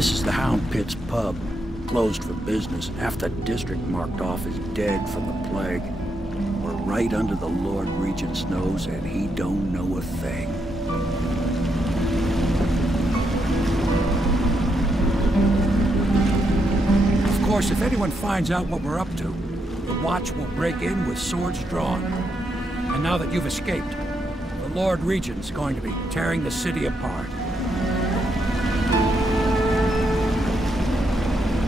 This is the Hound Pit's pub. Closed for business. Half the district marked off as dead from the plague. We're right under the Lord Regent's nose, and he don't know a thing. Of course, if anyone finds out what we're up to, the Watch will break in with swords drawn. And now that you've escaped, the Lord Regent's going to be tearing the city apart.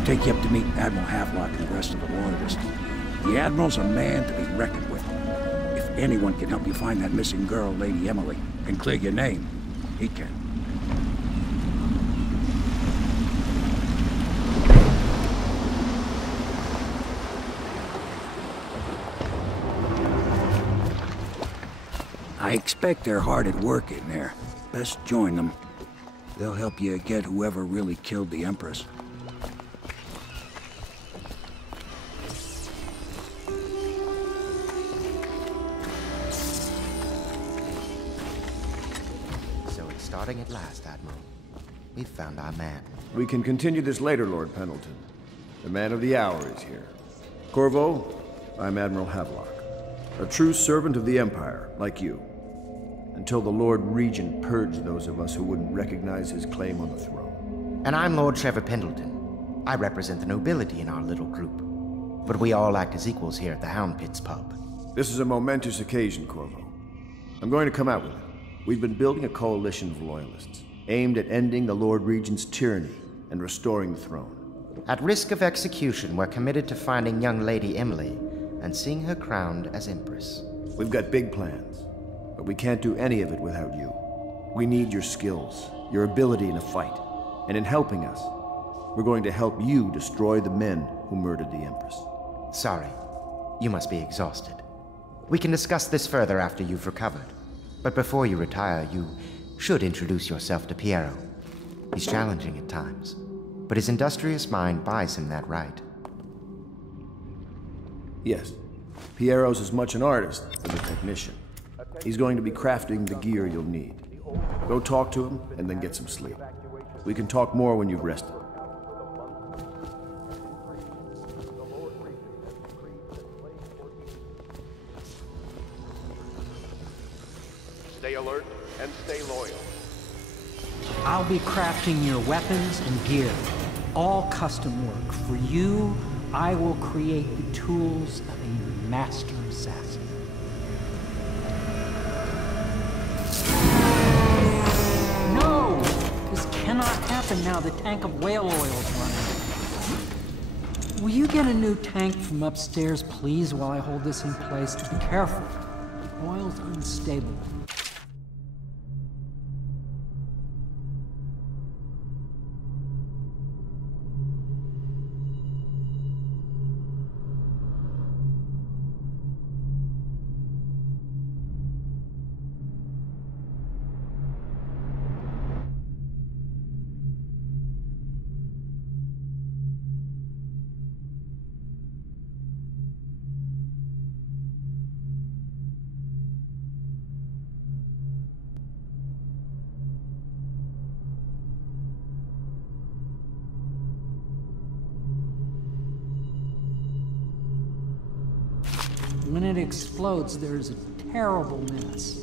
Take you up to meet Admiral Havelock and the rest of the Loyalists. The Admiral's a man to be reckoned with. If anyone can help you find that missing girl, Lady Emily, and clear your name, he can. I expect they're hard at work in there. Best join them. They'll help you get whoever really killed the Empress. Starting at last, Admiral. We've found our man. We can continue this later, Lord Pendleton. The man of the hour is here. Corvo, I'm Admiral Havelock. A true servant of the Empire, like you. Until the Lord Regent purged those of us who wouldn't recognize his claim on the throne. And I'm Lord Trevor Pendleton. I represent the nobility in our little group. But we all act as equals here at the Hound Pit's pub. This is a momentous occasion, Corvo. I'm going to come out with it. We've been building a coalition of loyalists, aimed at ending the Lord Regent's tyranny and restoring the throne. At risk of execution, we're committed to finding young Lady Emily and seeing her crowned as Empress. We've got big plans, but we can't do any of it without you. We need your skills, your ability in a fight, and in helping us, we're going to help you destroy the men who murdered the Empress. Sorry, you must be exhausted. We can discuss this further after you've recovered. But before you retire, you should introduce yourself to Piero. He's challenging at times, but his industrious mind buys him that right. Yes. Piero's as much an artist as a technician. He's going to be crafting the gear you'll need. Go talk to him, and then get some sleep. We can talk more when you've rested. Stay alert and stay loyal. I'll be crafting your weapons and gear. All custom work. For you, I will create the tools of a master assassin. No! This cannot happen now. The tank of whale oil is running. Will you get a new tank from upstairs, please, while I hold this in place? Be careful. The oil's unstable. When it explodes, there's a terrible mess.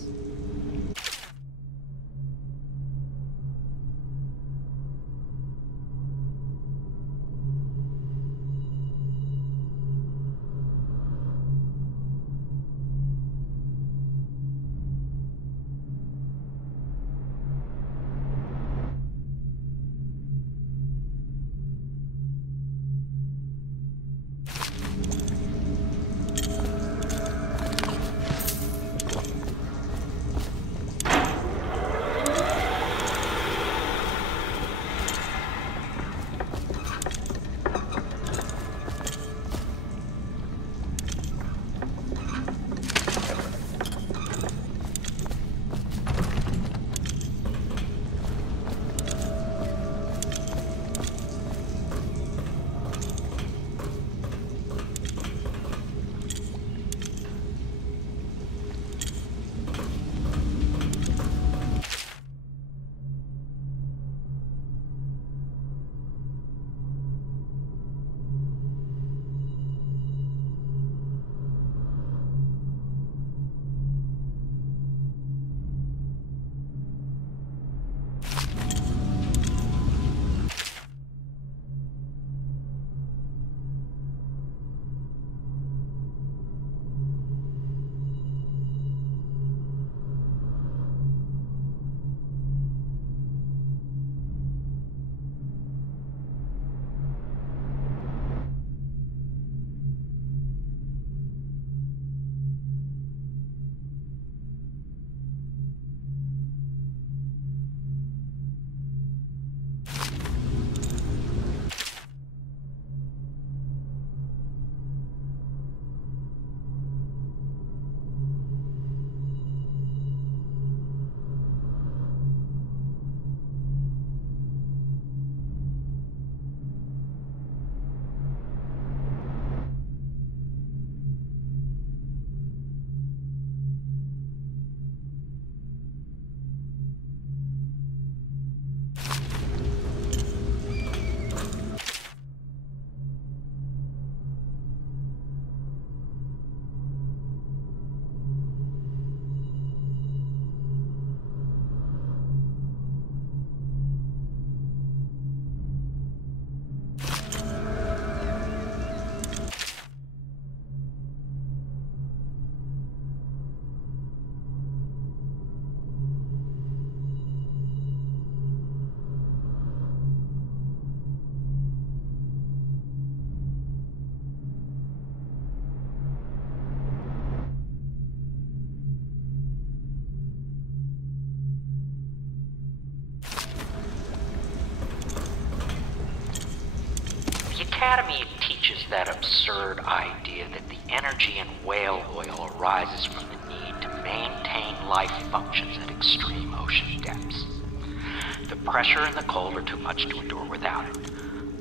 Academy teaches that absurd idea that the energy in whale oil arises from the need to maintain life functions at extreme ocean depths. The pressure and the cold are too much to endure without it.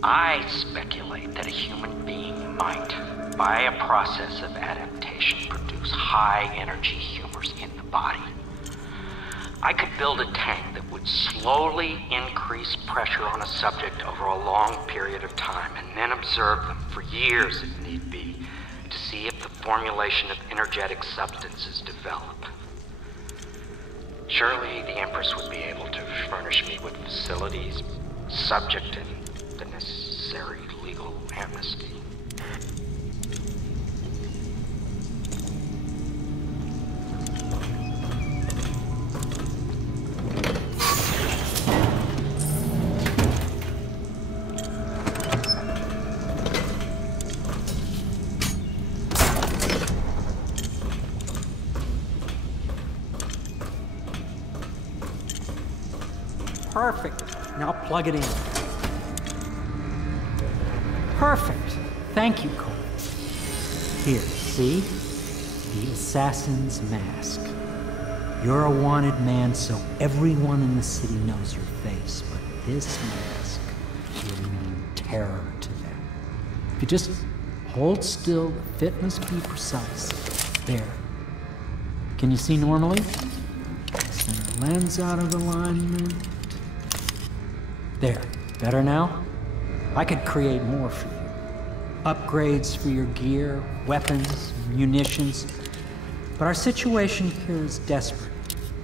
I speculate that a human being might, by a process of adaptation, produce high-energy humors in the body. I could build a tank that would slowly increase pressure on a subject over a long period of time, and then observe them for years if need be, to see if the formulation of energetic substances develop. Surely the Empress would be able to furnish me with facilities subject to the necessary legal amnesty. Perfect. Now plug it in. Perfect. Thank you, Cole. Here, see? The assassin's mask. You're a wanted man, so everyone in the city knows your face, but this mask will mean terror to them. If you just hold still, the fit must be precise. There. Can you see normally? Center lens out of alignment. There. Better now? I could create more for you. Upgrades for your gear, weapons, munitions. But our situation here is desperate.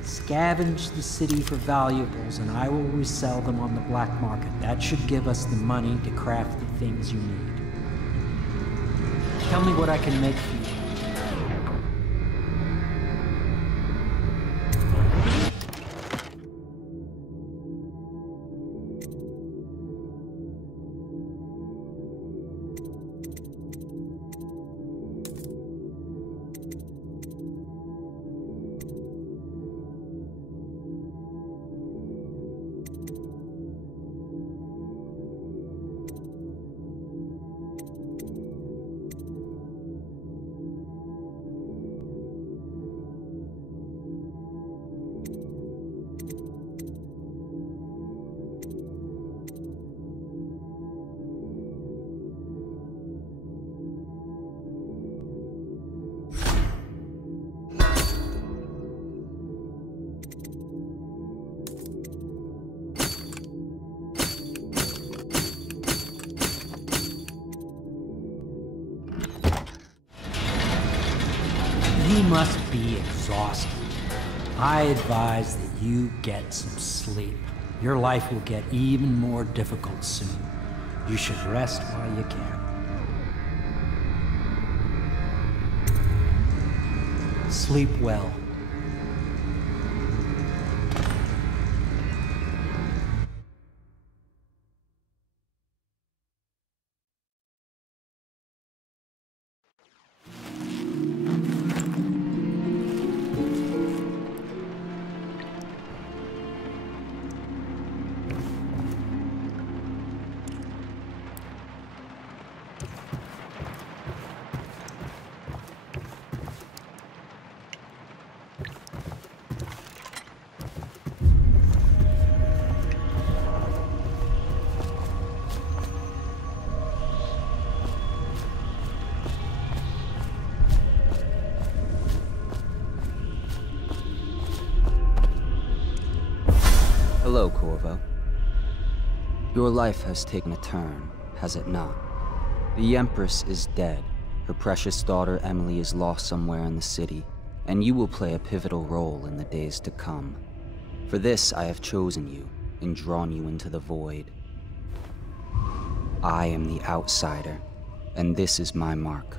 Scavenge the city for valuables and I will resell them on the black market. That should give us the money to craft the things you need. Tell me what I can make for you. He must be exhausted. I advise that you get some sleep. Your life will get even more difficult soon. You should rest while you can. Sleep well. Hello, Corvo. Your life has taken a turn, has it not? The Empress is dead. Her precious daughter Emily is lost somewhere in the city, and you will play a pivotal role in the days to come. For this, I have chosen you and drawn you into the void. I am the outsider, and this is my mark.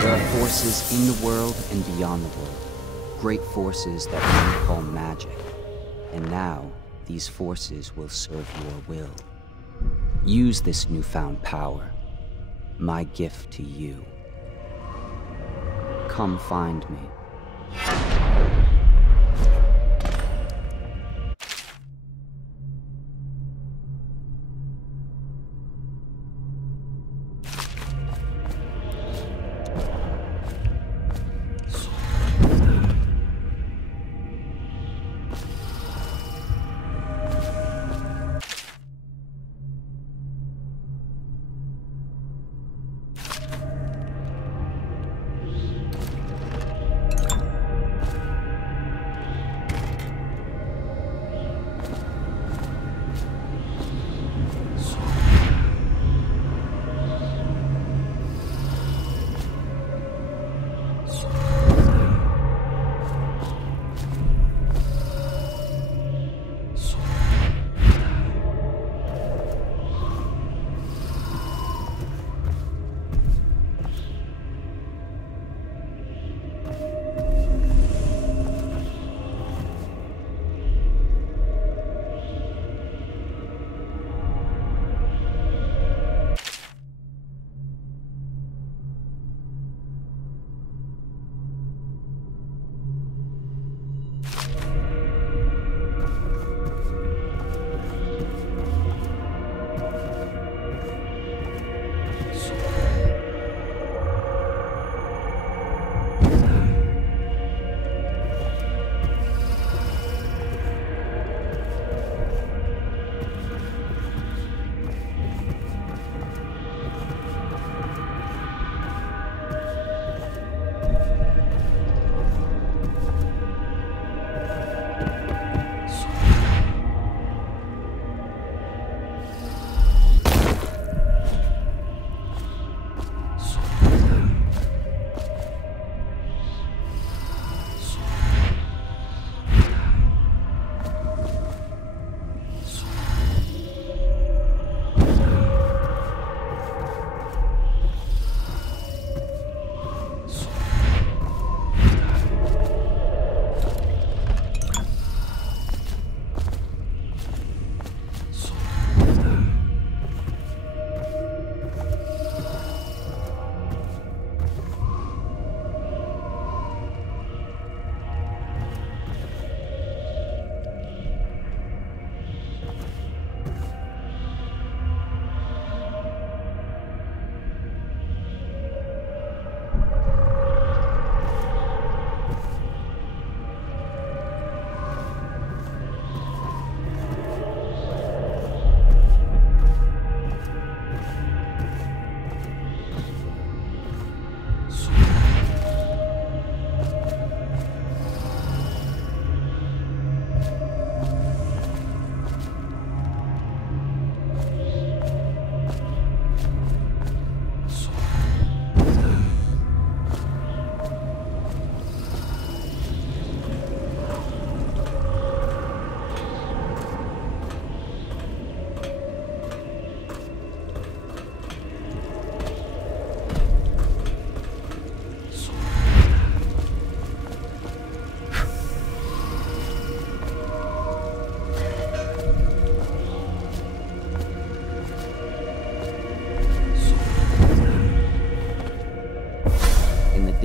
There are forces in the world and beyond the world, great forces that men call magic. And now, these forces will serve your will. Use this newfound power, my gift to you. Come find me.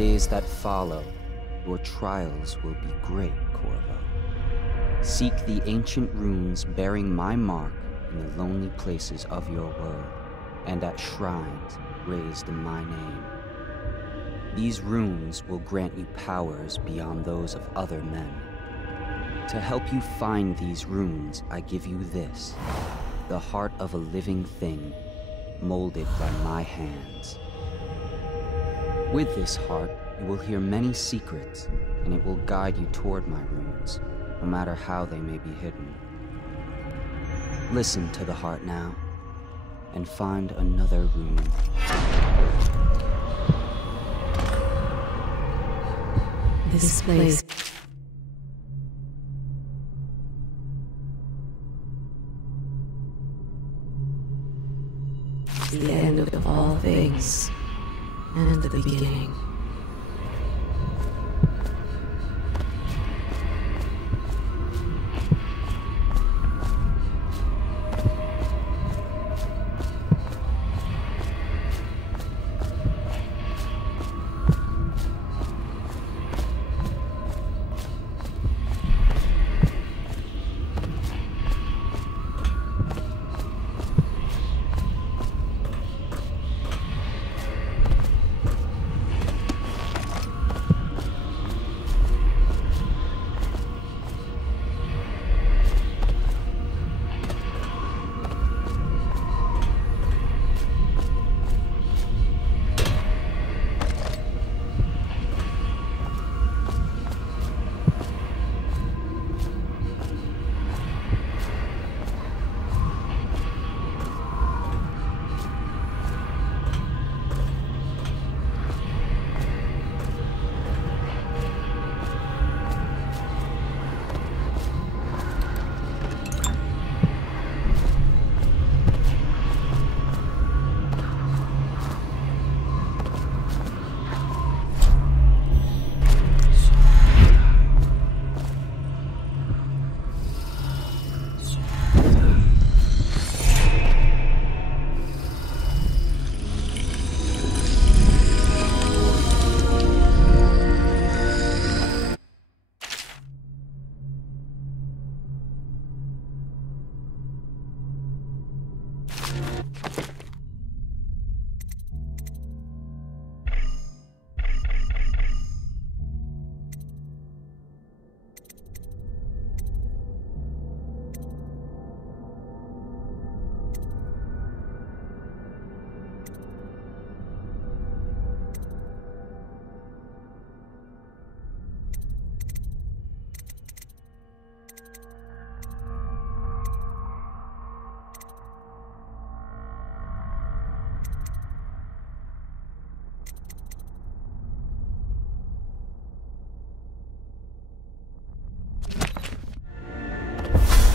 days that follow, your trials will be great, Corvo. Seek the ancient runes bearing my mark in the lonely places of your world, and at shrines raised in my name. These runes will grant you powers beyond those of other men. To help you find these runes, I give you this, the heart of a living thing, molded by my hands. With this heart, you will hear many secrets, and it will guide you toward my runes, no matter how they may be hidden. Listen to the heart now, and find another rune. This place. The end of all things, and the beginning.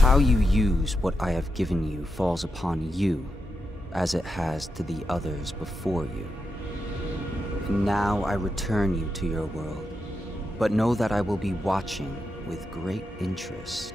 How you use what I have given you falls upon you, as it has to the others before you. And now I return you to your world, but know that I will be watching with great interest.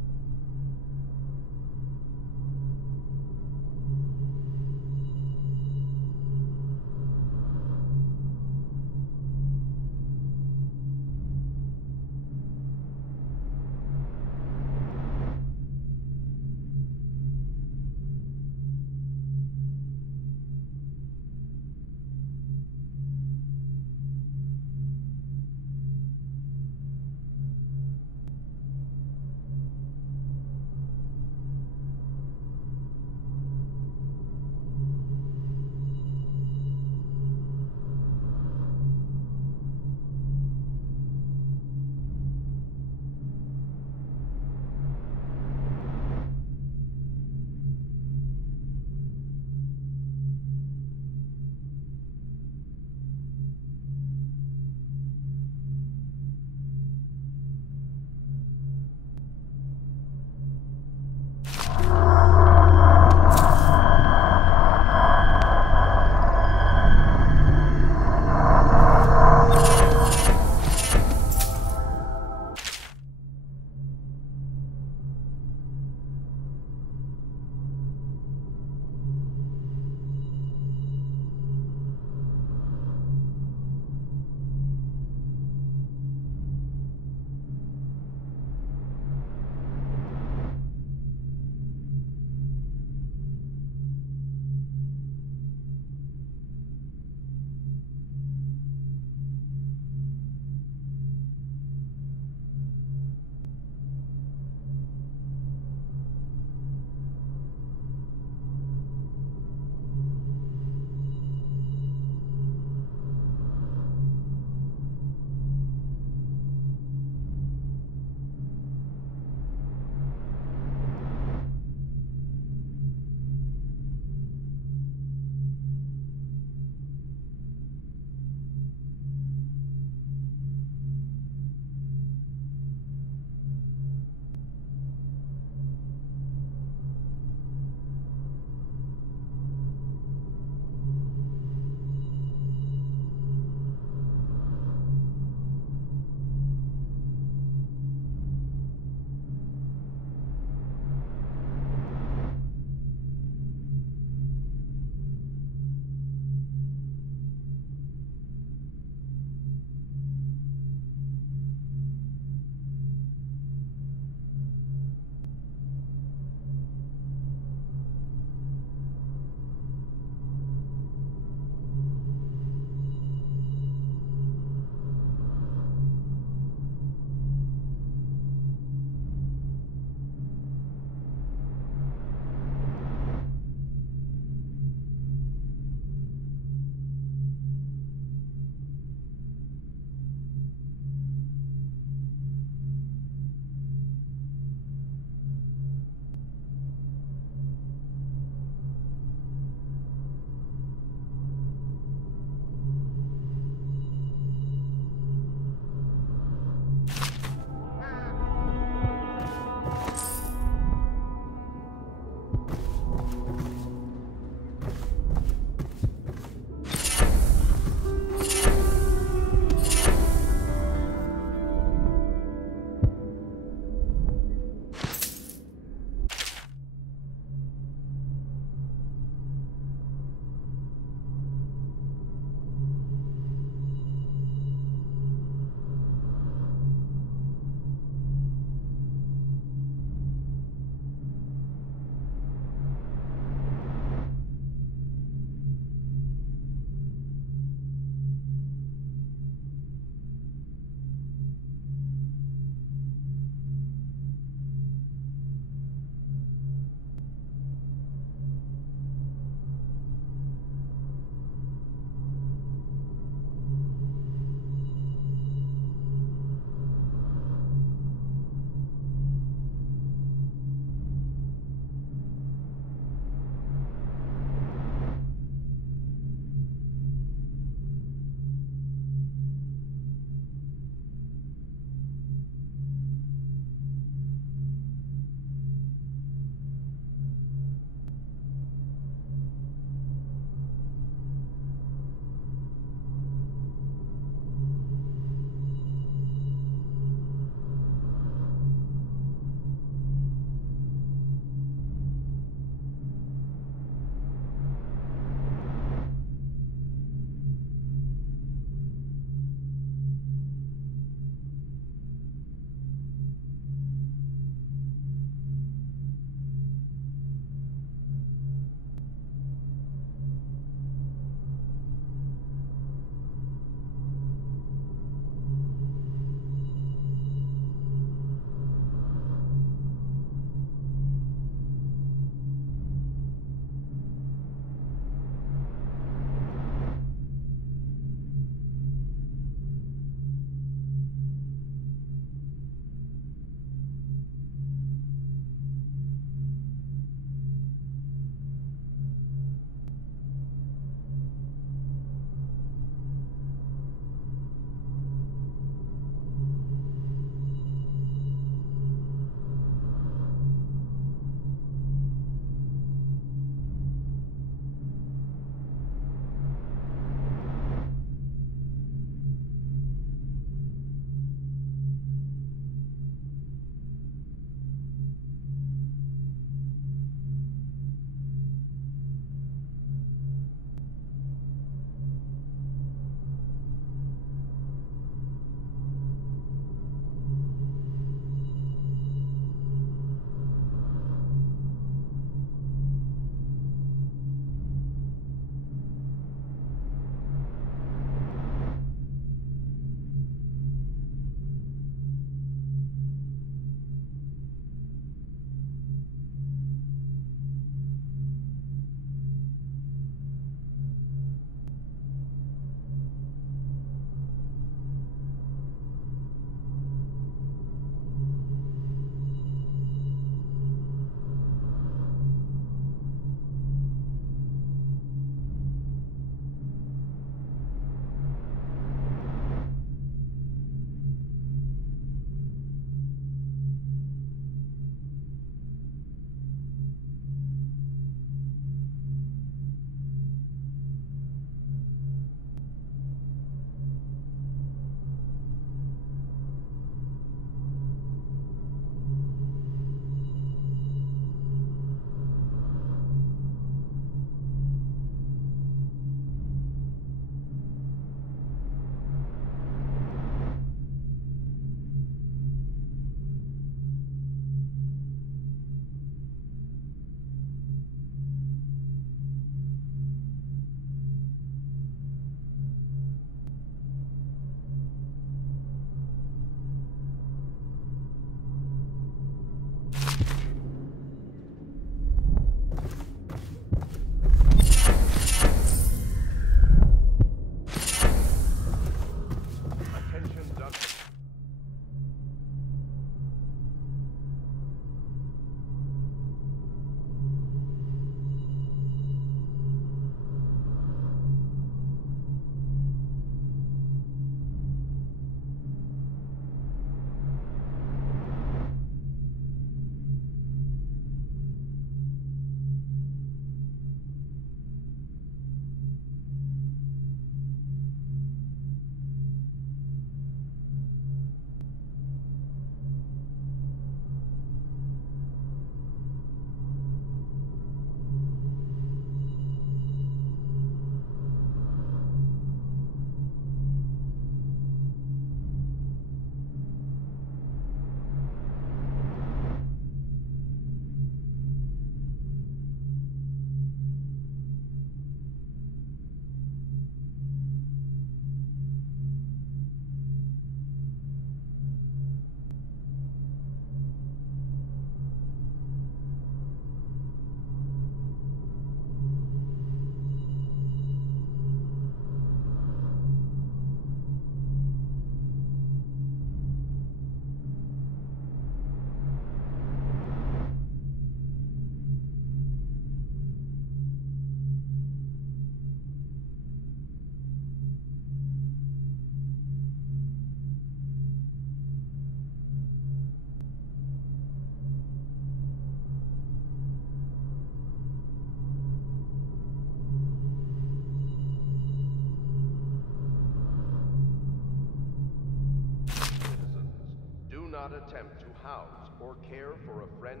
not attempt to house or care for a friend.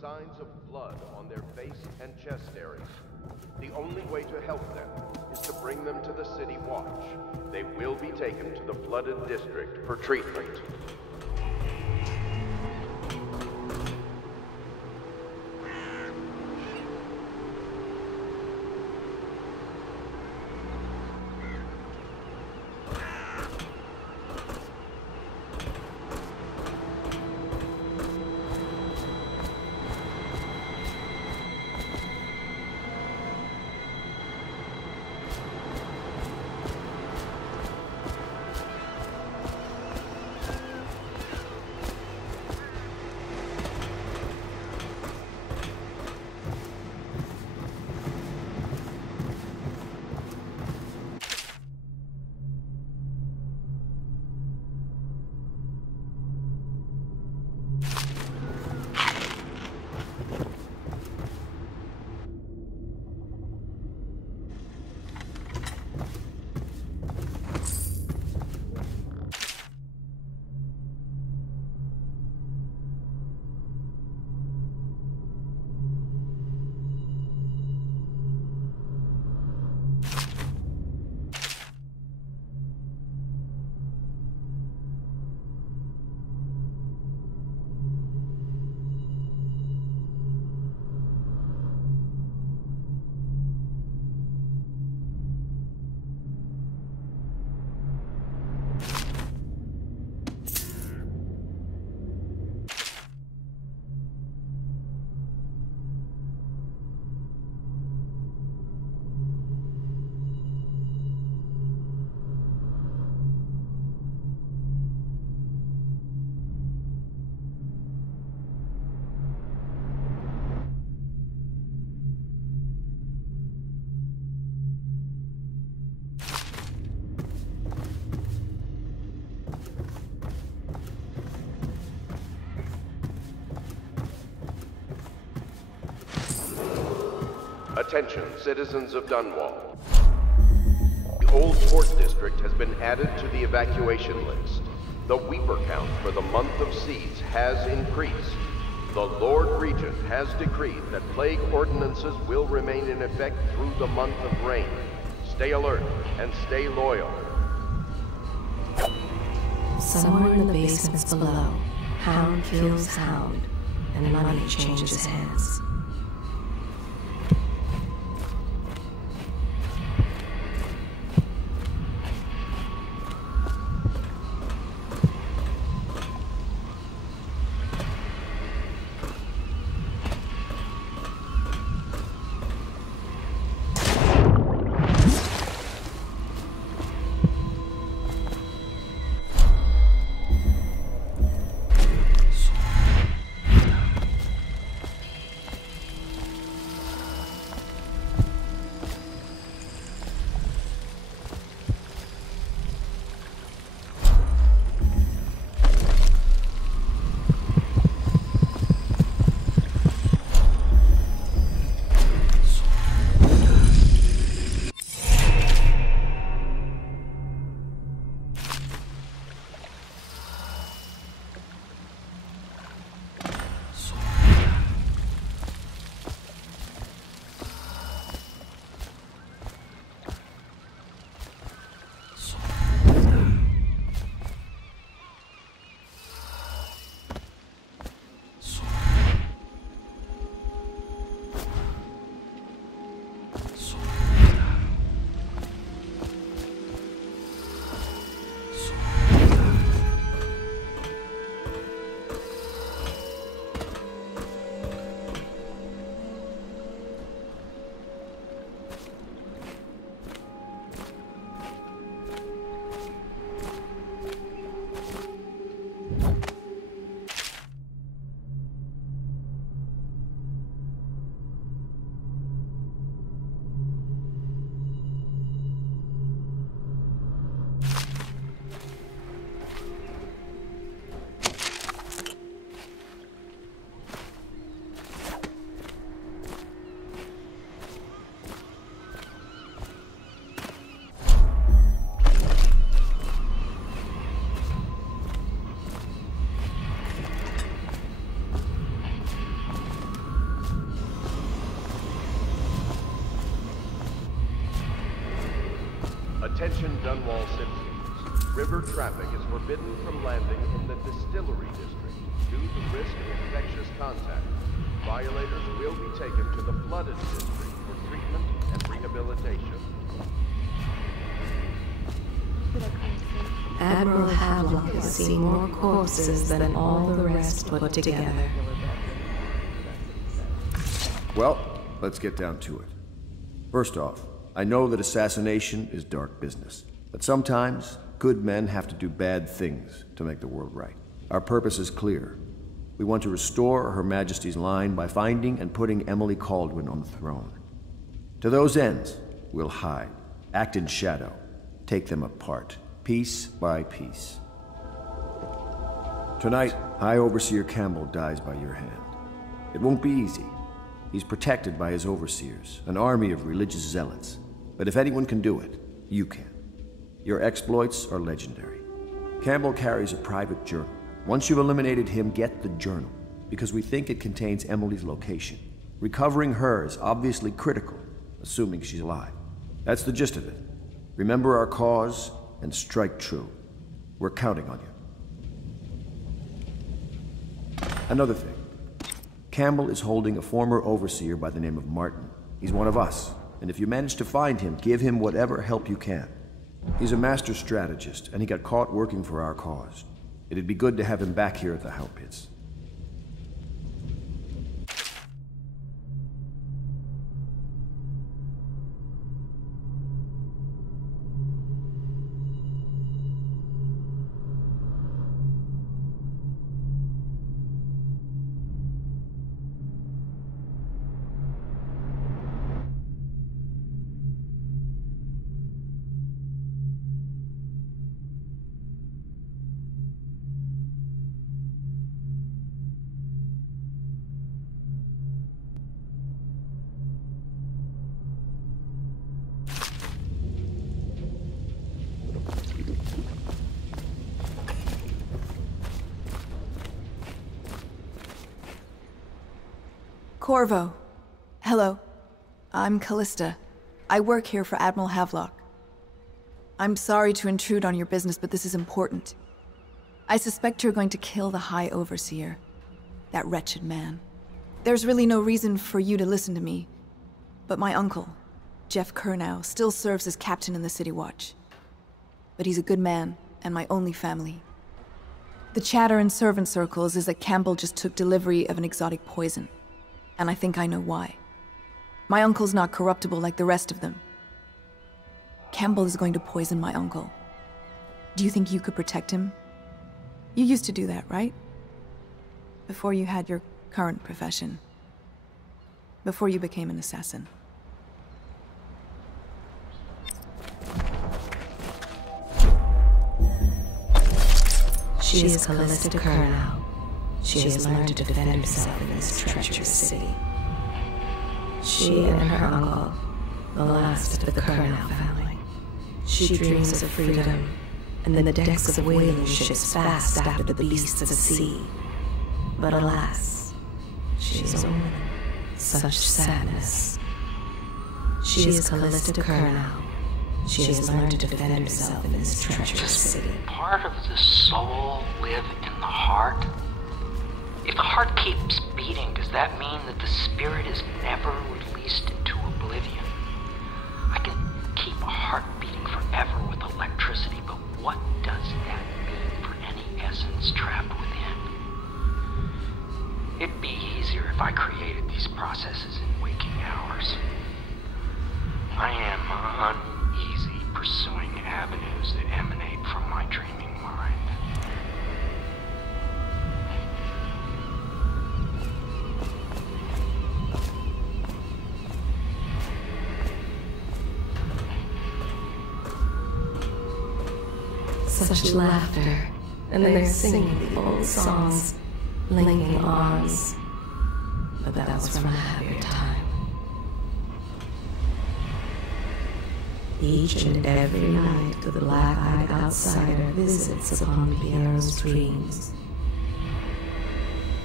Signs of blood on their face and chest area. The only way to help them is to bring them to the City Watch. They will be taken to the flooded district for treatment. Attention, citizens of Dunwall. The Old Port District has been added to the evacuation list. The Weeper count for the month of siege has increased. The Lord Regent has decreed that plague ordinances will remain in effect through the month of rain. Stay alert and stay loyal. Somewhere in the basements below, hound kills hound, and money changes hands. Attention Dunwall citizens. River traffic is forbidden from landing in the Distillery District due to risk of infectious contact. Violators will be taken to the Flooded District for treatment and rehabilitation. Admiral Havelock has seen more corpses than all the rest put together. Well, let's get down to it. First off, I know that assassination is dark business, but sometimes good men have to do bad things to make the world right. Our purpose is clear. We want to restore Her Majesty's line by finding and putting Emily Kaldwin on the throne. To those ends, we'll hide, act in shadow, take them apart, piece by piece. Tonight, High Overseer Campbell dies by your hand. It won't be easy. He's protected by his overseers, an army of religious zealots. But if anyone can do it, you can. Your exploits are legendary. Campbell carries a private journal. Once you've eliminated him, get the journal, because we think it contains Emily's location. Recovering her is obviously critical, assuming she's alive. That's the gist of it. Remember our cause and strike true. We're counting on you. Another thing. Campbell is holding a former overseer by the name of Martin. He's one of us, and if you manage to find him, give him whatever help you can. He's a master strategist, and he got caught working for our cause. It'd be good to have him back here at the Hell Pits. Corvo. Hello. I'm Callista. I work here for Admiral Havelock. I'm sorry to intrude on your business, but this is important. I suspect you're going to kill the High Overseer. That wretched man. There's really no reason for you to listen to me, but my uncle, Jeff Kernow, still serves as captain in the City Watch. But he's a good man, and my only family. The chatter in servant circles is that Campbell just took delivery of an exotic poison. And I think I know why. My uncle's not corruptible like the rest of them. Campbell is going to poison my uncle. Do you think you could protect him? You used to do that, right? Before you had your current profession. Before you became an assassin. She is Callista Kernow. She has learned to defend herself in this treacherous city. She and her uncle, the last of the Kernow family. She dreams of freedom, and the decks of whaling ships fast after the beasts of the sea. But alas, she is a woman. Such sadness. She is Callista Kernow. She has learned to defend herself in this treacherous city. Part of the soul live in the heart? If the heart keeps beating, does that mean that the spirit is never released into oblivion? I can keep a heart beating forever with electricity, but what does that mean for any essence trapped within? It'd be easier if I created these processes in waking hours. I am uneasy pursuing avenues that emanate from my dreaming mind. Such laughter, and they're singing the old songs, linking arms. But that was from a happier time. Each and every night the black-eyed outsider visits upon Piero's dreams.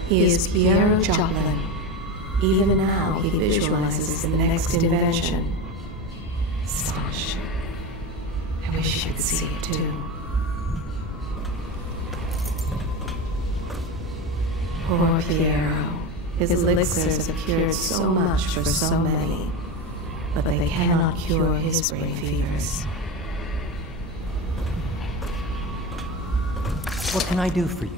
He is Piero Joplin. Even now he visualizes the next invention. Astonishing. see it too. Poor Piero. His elixirs have cured so much for so many, but they cannot cure his brain fevers. What can I do for you?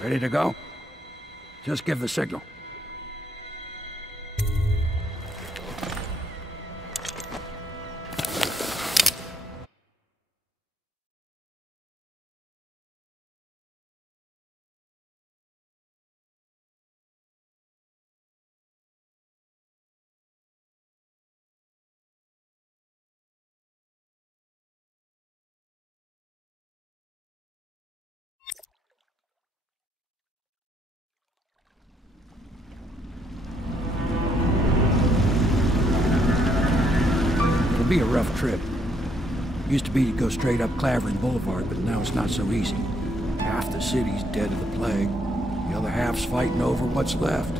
Ready to go? Just give the signal. It'll be a rough trip. Used to be to go straight up Clavering Boulevard, but now it's not so easy. Half the city's dead of the plague. The other half's fighting over what's left.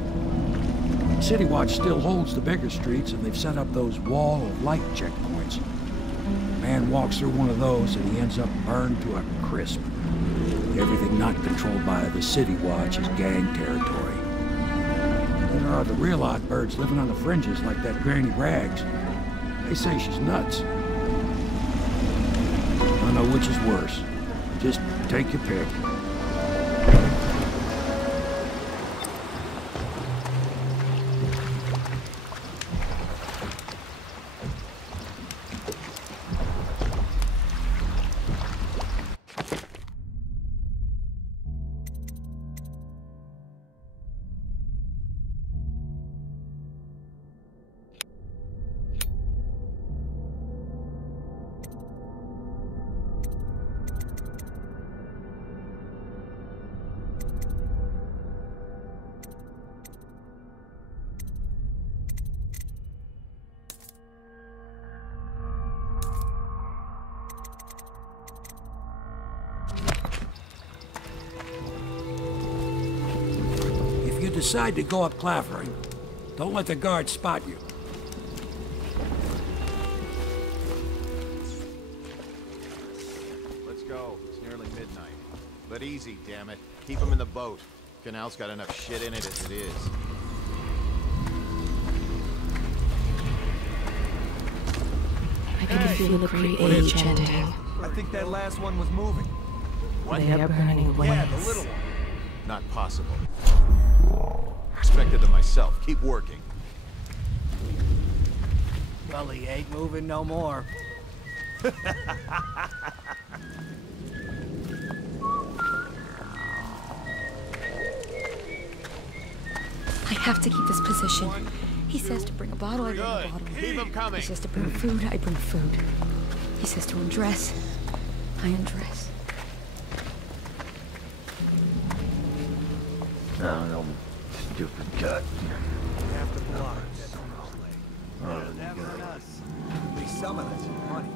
City Watch still holds the bigger streets, and they've set up those wall of light checkpoints. A man walks through one of those, and he ends up burned to a crisp. Everything not controlled by the City Watch is gang territory. Then there are the real odd birds living on the fringes like that Granny Rags. They say she's nuts. I don't know which is worse. Just take your pick. Decide to go up Clavering, don't let the guards spot you. Let's go. It's nearly midnight. But easy, damn it. Keep them in the boat. Canal's got enough shit in it as it is. I can feel the great age ending. I think that last one was moving. What? They are burning ways. Yeah, the little one. Not possible. Expected it myself. Keep working. Well, he ain't moving no more. I have to keep this position. He says to bring a bottle, I bring a bottle. Keep them coming. He says to bring food, I bring food. He says to undress, I undress. No, stupid gut. We have to block that on never on us. At least some of this money.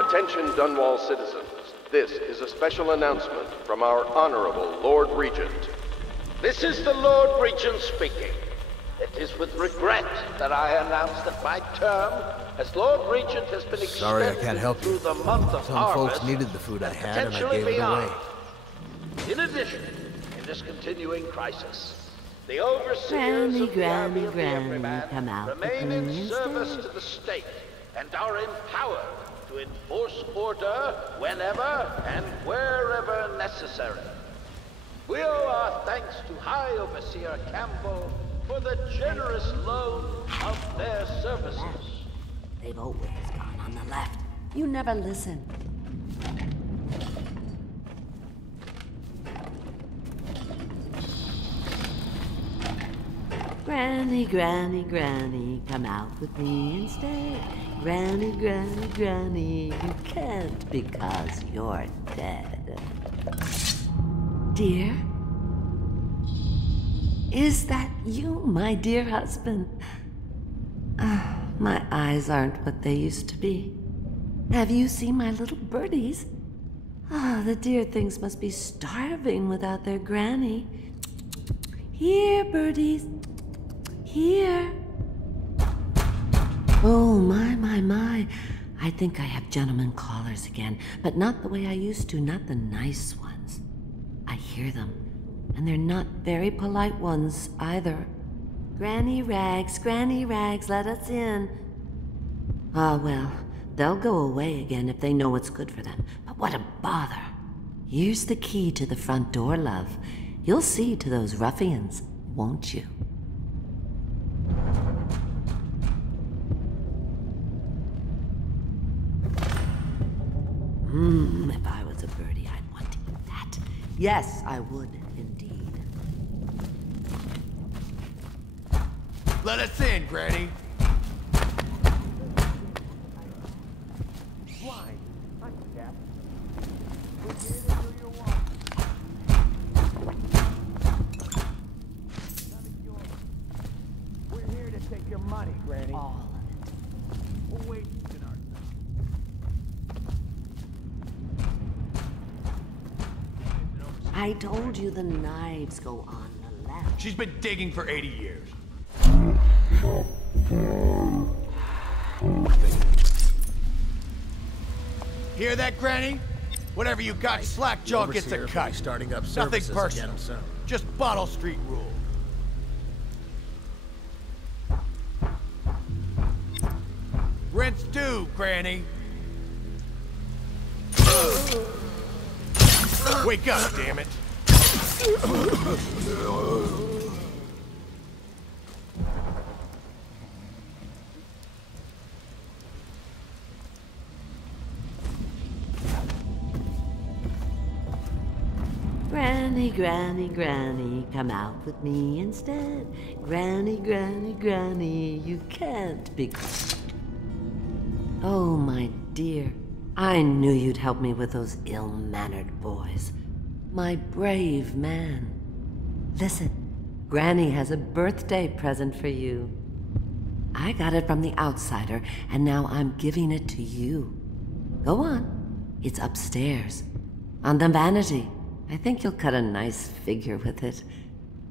Attention Dunwall citizens. This is a special announcement from our Honorable Lord Regent. This is the Lord Regent speaking. It is with regret that I announce that my term as Lord Regent has been extended Sorry, I can't help you. through the month of Some harvest, folks needed the food I had, and I potentially gave it beyond. away. In addition, in this continuing crisis, the overseers of the Granny, army of the Granny, Everyman come out remain with in me service instead. to the state and are empowered to enforce order whenever and wherever necessary. We owe our thanks to High Overseer Campbell for the generous loan of their services. They've always gone on the left. You never listen. Granny, Granny, Granny, come out with me instead. Granny, Granny, Granny, you can't because you're dead. Dear? Is that you, my dear husband? My eyes aren't what they used to be. Have you seen my little birdies? The dear things must be starving without their granny. Here, birdies. Here. Oh, my. I think I have gentlemen callers again, but not the way I used to, not the nice ones. I hear them, and they're not very polite ones either. Granny Rags, let us in. Well, they'll go away again if they know what's good for them, but what a bother. Here's the key to the front door, love. You'll see to those ruffians, won't you? If I was a birdie, I'd want to eat that. Yes, I would, indeed. Let us in, Granny. Why? I'm deaf. We're here to do your work. None of yours. We're here to take your money, Granny. All of it. We'll wait in our I told you the knives go on the left. She's been digging for 80 years. Hear that, Granny? Whatever you got, Slackjaw gets a cut. Starting up Nothing services personal. again soon. Just Bottle Street rule. Rinse due, Granny. Wake up, damn it. Granny, Granny, Granny, come out with me instead. Granny, Granny, Granny, you can't be... Oh, my dear. I knew you'd help me with those ill-mannered boys. My brave man. Listen, Granny has a birthday present for you. I got it from the outsider, and now I'm giving it to you. Go on. It's upstairs. On the vanity. I think you'll cut a nice figure with it.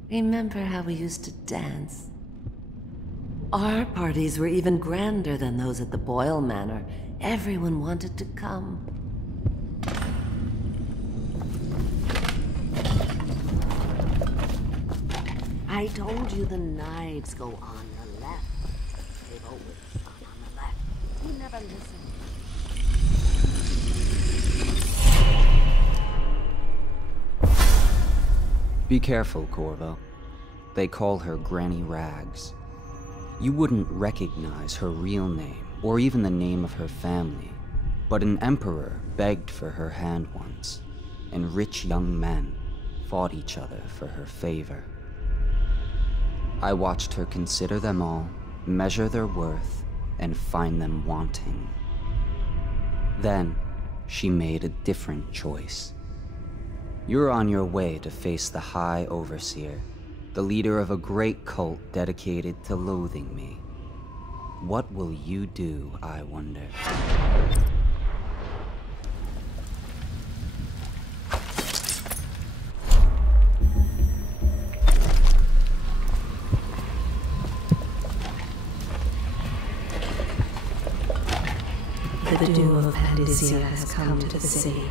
Remember how we used to dance? Our parties were even grander than those at the Boyle Manor. Everyone wanted to come. I told you the knives go on the left. They've always gone on the left. You never listen. Be careful, Corvo. They call her Granny Rags. You wouldn't recognize her real name, or even the name of her family, but an emperor begged for her hand once, and rich young men fought each other for her favor. I watched her consider them all, measure their worth, and find them wanting. Then, she made a different choice. You're on your way to face the High Overseer, the leader of a great cult dedicated to loathing me. What will you do, I wonder? The doom of Pandizia has come to the city.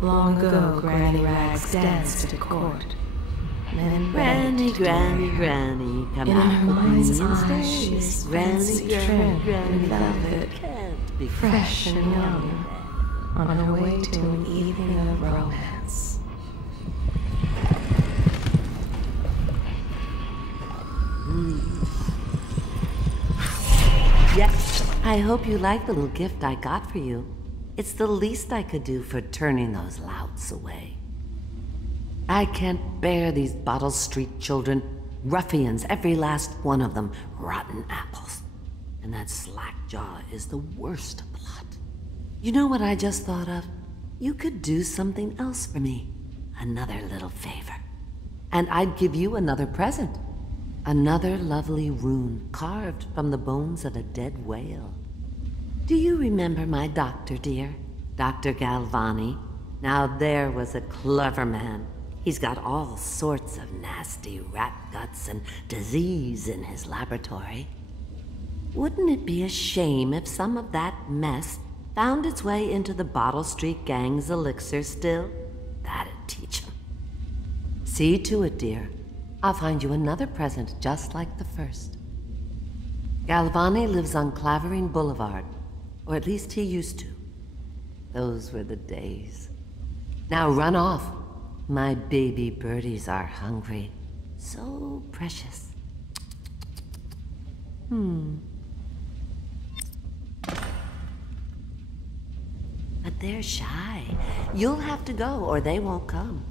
Long ago, Granny Rags danced at court. Men Granny, Granny, Granny, come in out her with me mind's and eye, stay. she is Granny, fancy Granny, trim Granny, in velvet, can't be fresh and young, on her way to an evening of romance. Yes, I hope you like the little gift I got for you. It's the least I could do for turning those louts away. I can't bear these Bottle Street children. Ruffians, every last one of them. Rotten apples. And that Slackjaw is the worst lot. You know what I just thought of? You could do something else for me. Another little favor. And I'd give you another present. Another lovely rune carved from the bones of a dead whale. Do you remember my doctor, dear? Dr. Galvani? Now there was a clever man. He's got all sorts of nasty rat guts and disease in his laboratory. Wouldn't it be a shame if some of that mess found its way into the Bottle Street Gang's elixir still? That'd teach him. See to it, dear. I'll find you another present just like the first. Galvani lives on Clavering Boulevard, or at least he used to. Those were the days. Now run off. My baby birdies are hungry. So precious. But they're shy. You'll have to go or they won't come.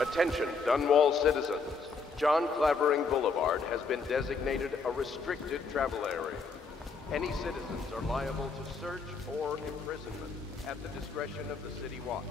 Attention, Dunwall citizens. John Clavering Boulevard has been designated a restricted travel area. Any citizens are liable to search or imprisonment at the discretion of the City Watch.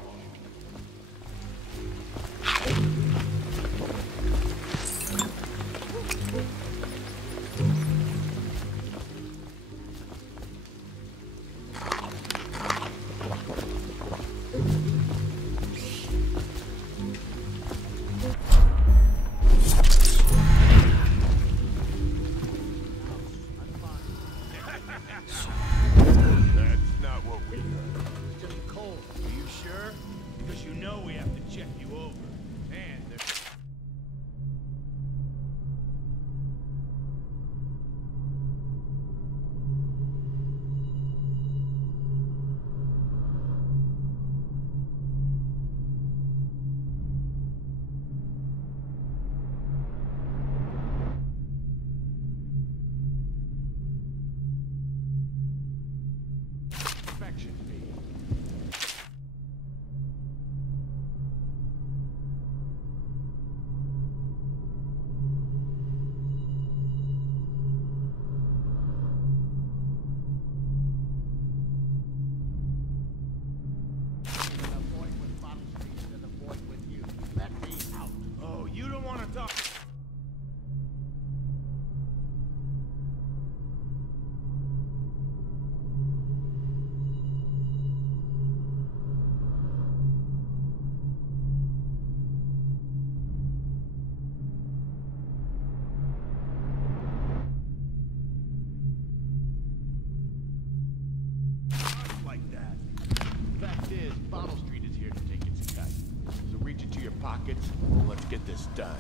Let's get this done.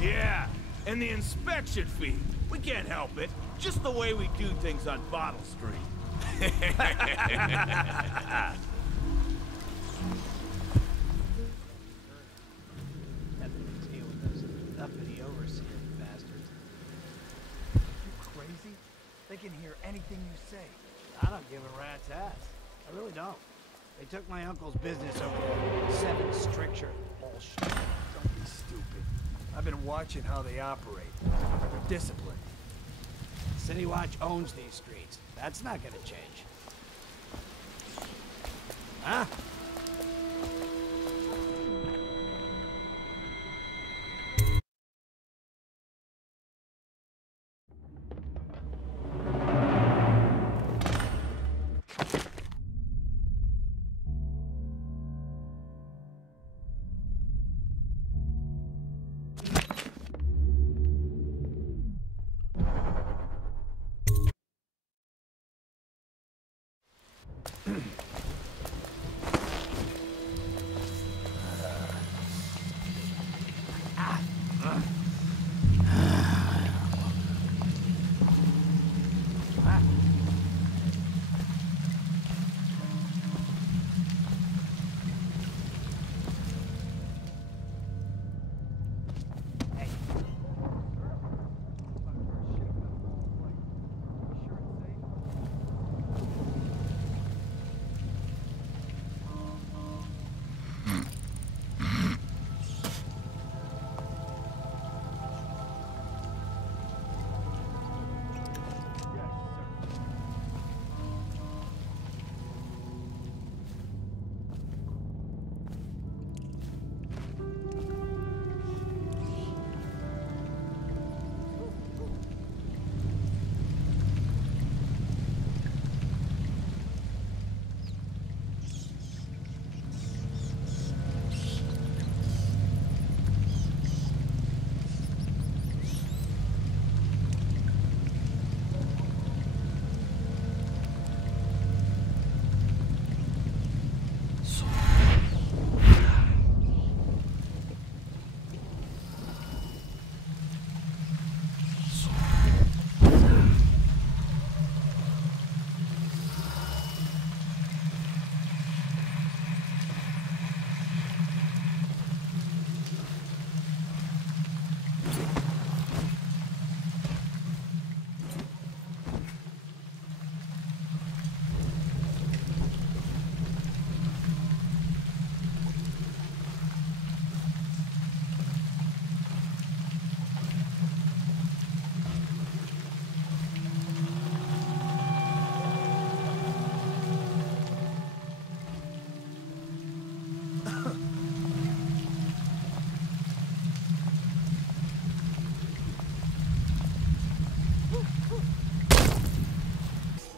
Yeah, and the inspection fee. We can't help it. Just the way we do things on Bottle Street. Uppity overseer bastards. You crazy? They can hear anything you say. I don't give a rat's ass. I really don't. They took my uncle's business over there. 7 stricture. Bullshit. Don't be stupid. I've been watching how they operate. They're disciplined. City Watch owns these streets. That's not gonna change. Huh?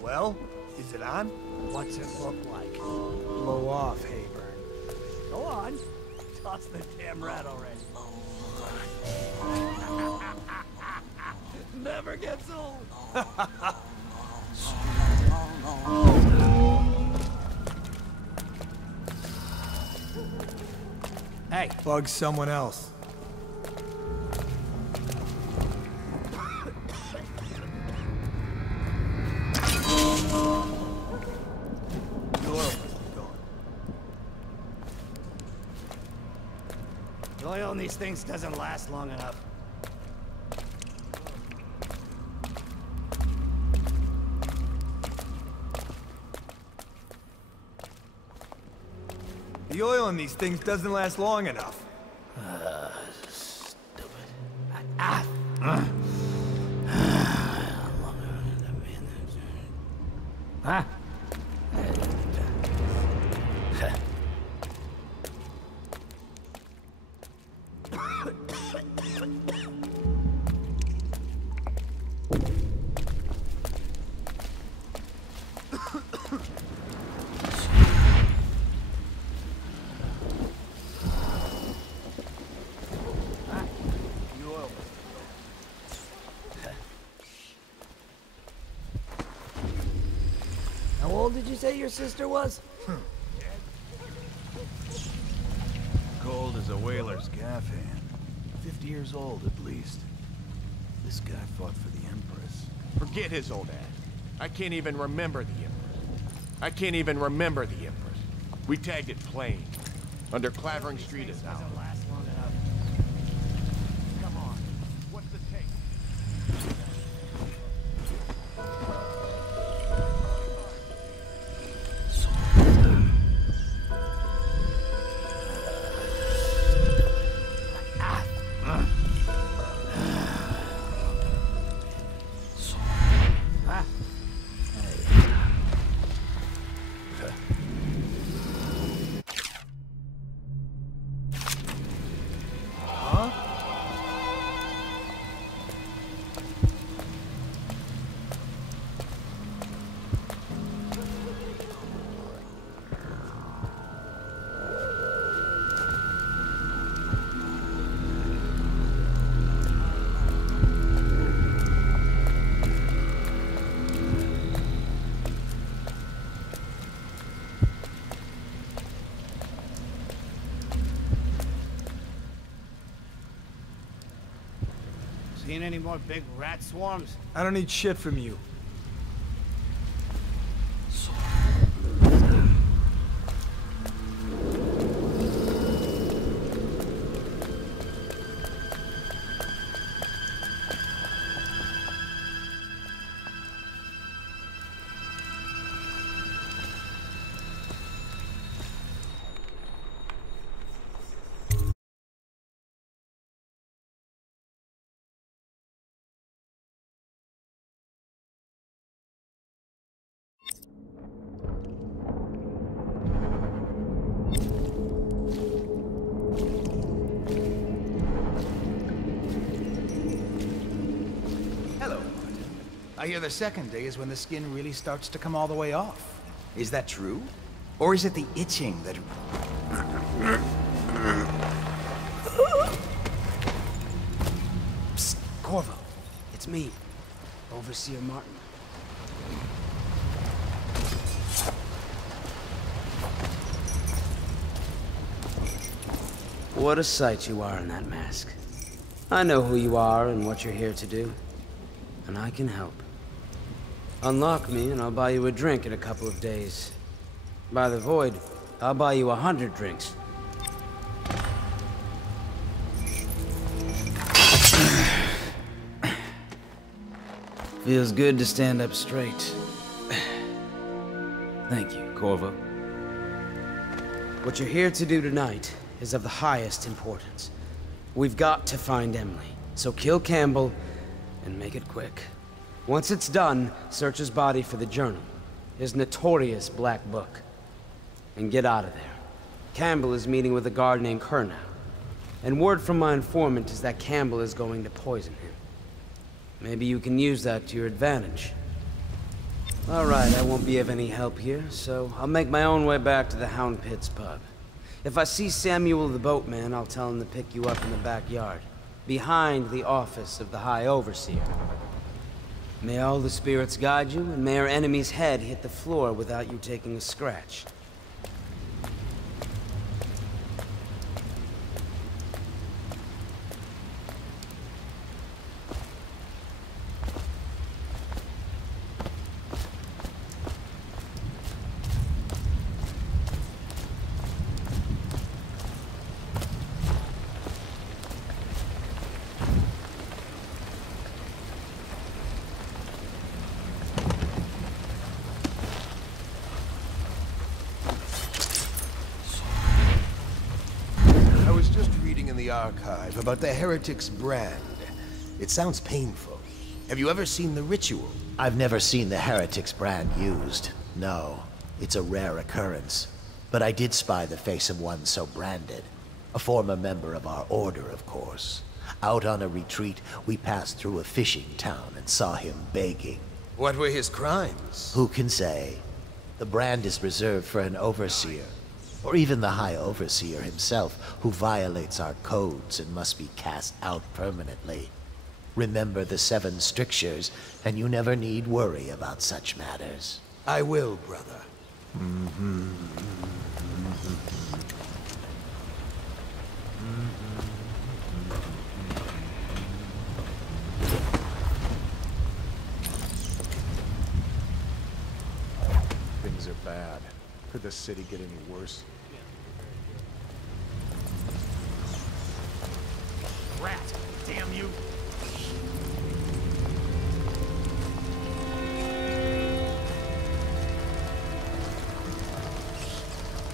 Well, is it on? What's it look like? Blow off, Hayburn. Go on. Toss the damn rat already. Never gets old. Hey, bug someone else. The oil in these things doesn't last long enough. The oil in these things doesn't last long enough. Stupid. Huh? How old did you say your sister was? Cold as a whaler's gaff hand. 50 years old, at least. This guy fought for the Empress. Forget his old ad. I can't even remember the Empress. We tagged it plain. Under Clavering Street is now. Come on. What's the take? Seen any more big rat swarms? I don't need shit from you. I hear the second day is when the skin really starts to come all the way off. Is that true? Or is it the itching that... Psst, Corvo. It's me, Overseer Martin. What a sight you are in that mask. I know who you are and what you're here to do. And I can help. Unlock me and I'll buy you a drink in a couple of days. By the void, I'll buy you 100 drinks. Feels good to stand up straight. Thank you, Corvo. What you're here to do tonight is of the highest importance. We've got to find Emily, so kill Campbell and make it quick. Once it's done, search his body for the journal, his notorious black book, and get out of there. Campbell is meeting with a guard named Kurnow, and word from my informant is that Campbell is going to poison him. Maybe you can use that to your advantage. All right, I won't be of any help here, so I'll make my own way back to the Hound Pits pub. If I see Samuel the boatman, I'll tell him to pick you up in the backyard, behind the office of the High Overseer. May all the spirits guide you, and may our enemy's head hit the floor without you taking a scratch. Archive about the heretic's brand. It sounds painful. Have you ever seen the ritual? I've never seen the heretic's brand used. No, it's a rare occurrence. But I did spy the face of one so branded. A former member of our order, of course. Out on a retreat, we passed through a fishing town and saw him begging. What were his crimes? Who can say? The brand is reserved for an overseer. Or even the High Overseer himself, who violates our codes and must be cast out permanently. Remember the 7 strictures, and you never need worry about such matters. I will, brother. Things are bad. Could the city get any worse? Rat! Damn you!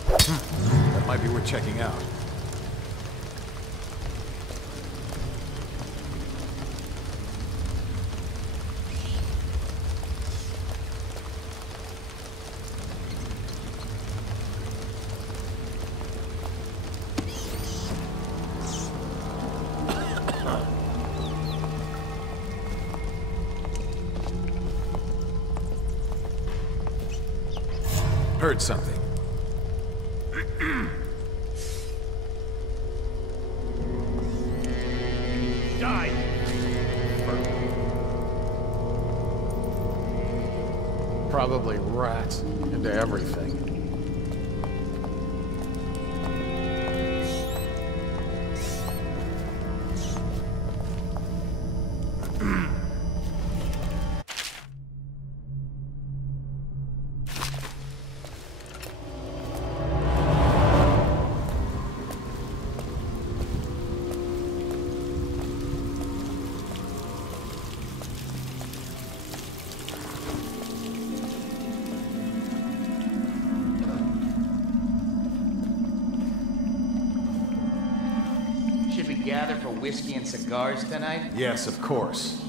That might be worth checking out. Heard something. Die! Probably rats into everything. whiskey and cigars tonight? Yes, of course.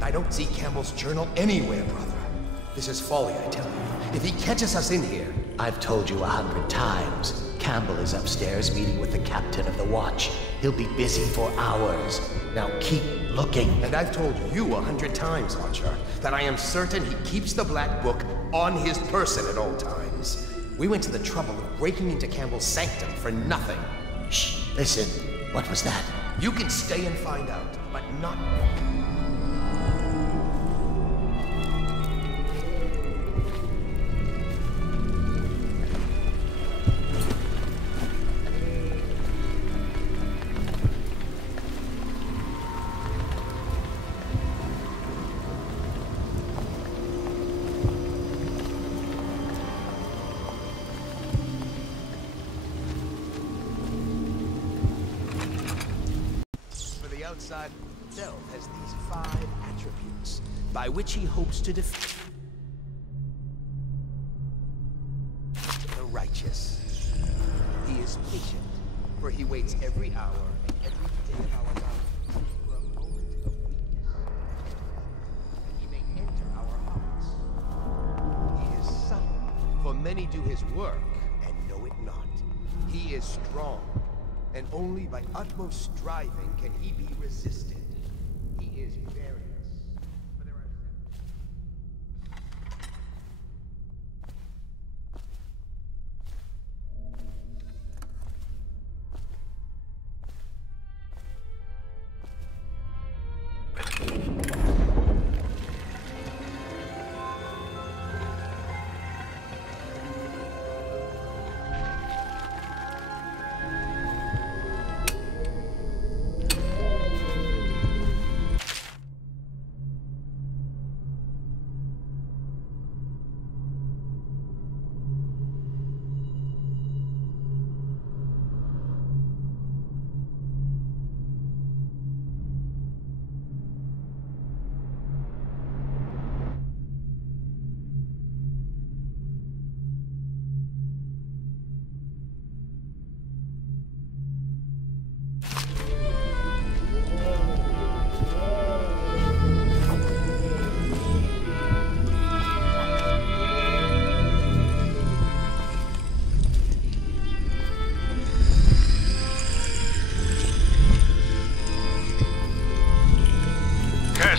I don't see Campbell's journal anywhere, brother. This is folly, I tell you. If he catches us in here... I've told you 100 times. Campbell is upstairs meeting with the captain of the watch. He'll be busy for hours. Now keep looking. And I've told you 100 times, Archer, that I am certain he keeps the Black Book on his person at all times. We went to the trouble of breaking into Campbell's sanctum for nothing. Shh, listen. What was that? You can stay and find out, but not... Outside himself has these 5 attributes by which he hopes to defeat the righteous. He is patient, for he waits every hour and every day of our lives for a moment of weakness, that he may enter our hearts. He is subtle, for many do his work and know it not. He is strong, and only by utmost striving can he be resisted. He is various, but there are...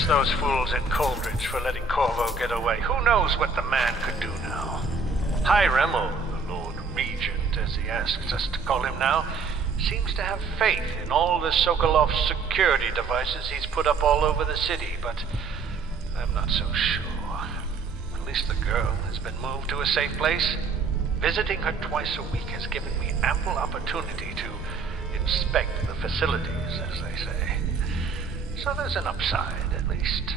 those fools in Coldridge for letting Corvo get away. Who knows what the man could do now? Hiram, or the Lord Regent, as he asks us to call him now, seems to have faith in all the Sokolov security devices he's put up all over the city, but I'm not so sure. At least the girl has been moved to a safe place. Visiting her twice a week has given me ample opportunity to inspect the facilities, as they say. So there's an upside, at least.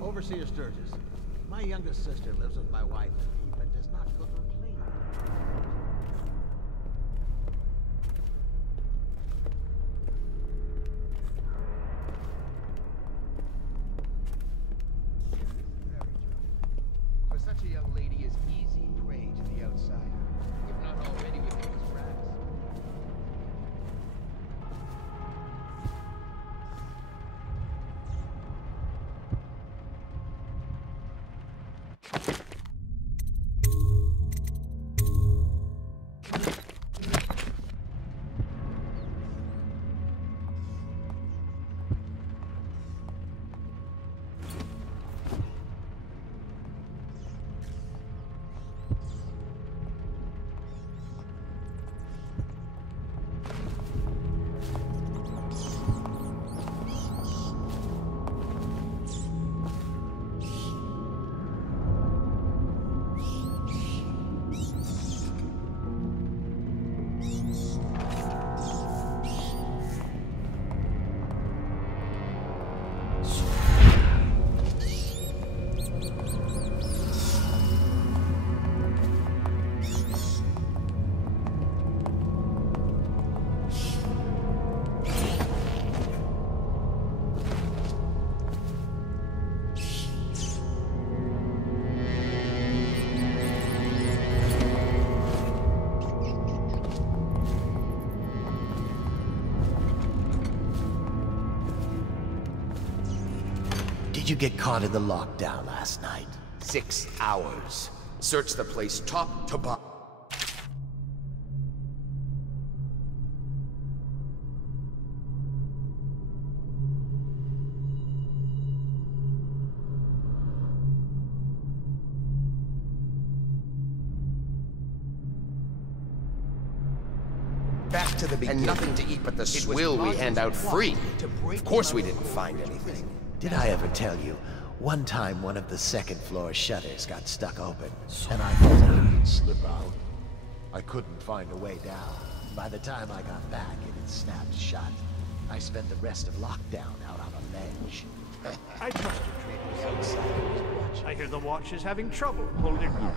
Overseer Sturgis, my youngest sister lives with my wife, but does not cook or clean. For such a young lady is easy prey to the outsider, if not already within his grasp. Did you get caught in the lockdown last night? 6 hours. Search the place top to bottom. back to the beginning. And nothing to eat but the swill we hand out free. Of course we didn't find anything. Did I ever tell you? One time one of the second floor shutters got stuck open, and I thought I could slip out. I couldn't find a way down. By the time I got back, it had snapped shut. I spent the rest of lockdown out on a ledge. I trust you, traders. I hear the watch is having trouble holding on.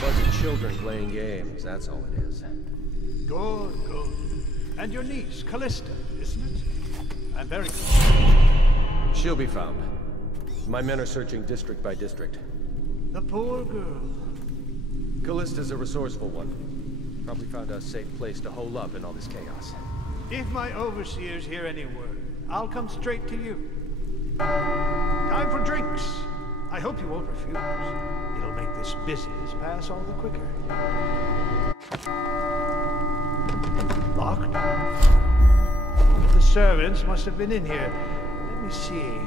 Bunch of children playing games, that's all it is. Good, good. And your niece, Callista, isn't it? I'm very... She'll be found. My men are searching district by district. The poor girl. Callista's a resourceful one. Probably found a safe place to hole up in all this chaos. If my overseers hear any word, I'll come straight to you. Time for drinks. I hope you won't refuse. It'll make this business pass all the quicker. Locked? The servants must have been in here. Let me see.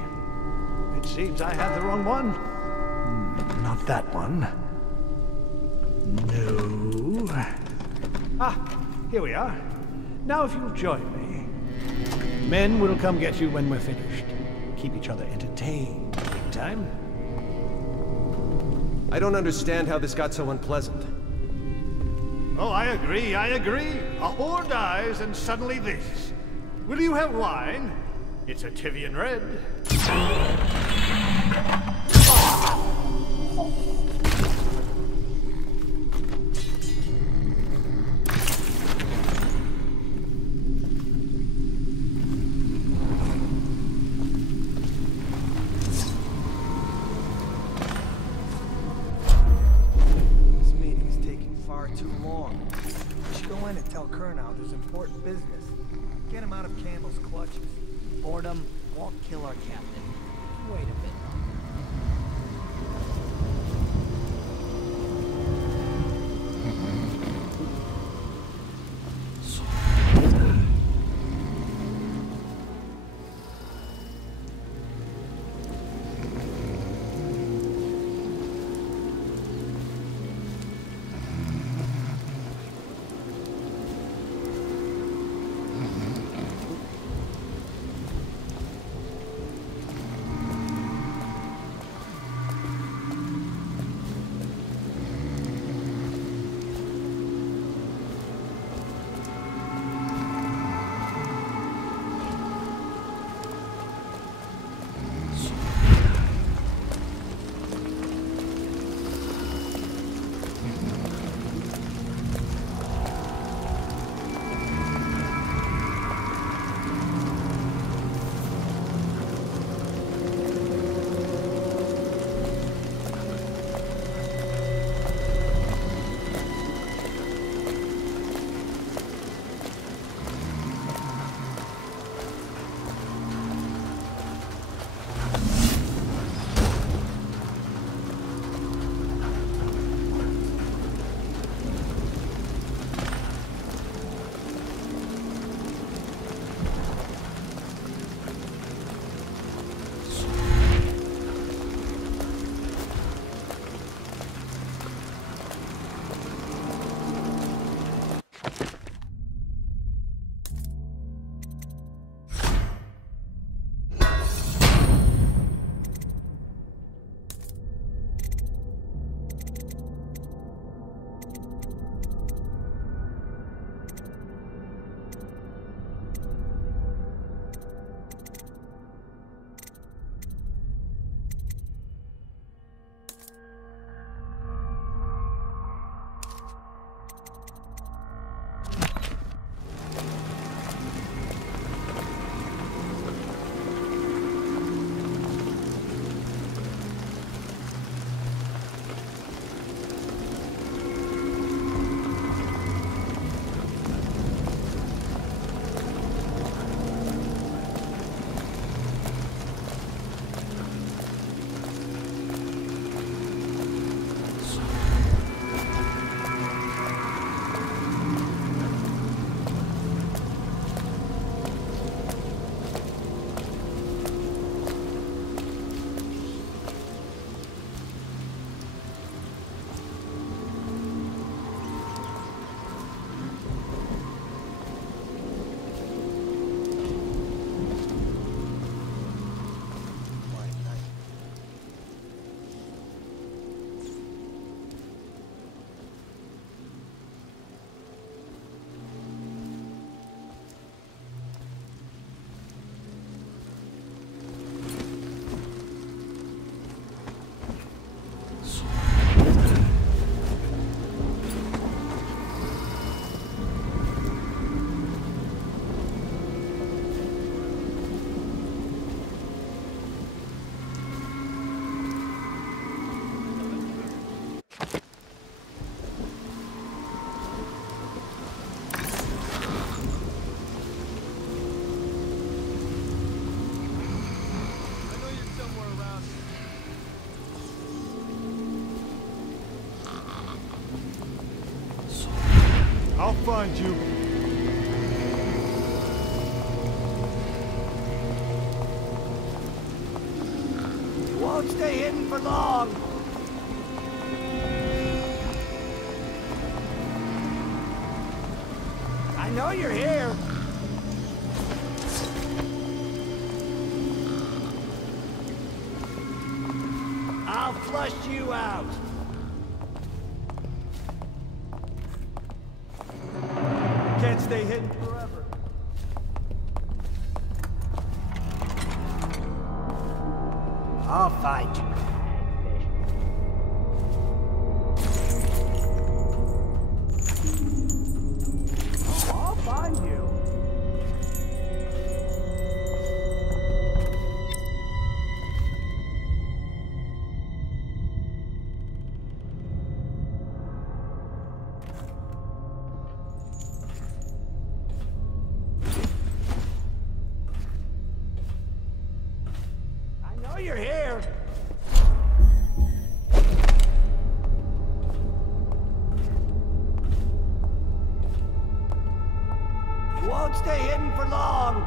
It seems I have the wrong one. Not that one. No. Ah, here we are. Now if you'll join me. Men will come get you when we're finished. Keep each other entertained. Big time. I don't understand how this got so unpleasant. Oh, I agree, I agree. A whore dies and suddenly this. Will you have wine? It's a Tivian red. Important business. Get him out of Campbell's clutches. Boredom won't kill our captain. Wait a bit. I'll find you. Won't stay hidden for long. I know you're here. I'll flush you out. Can't stay hidden forever. I'll find you. I'll find you. I know you're here. Won't stay hidden for long.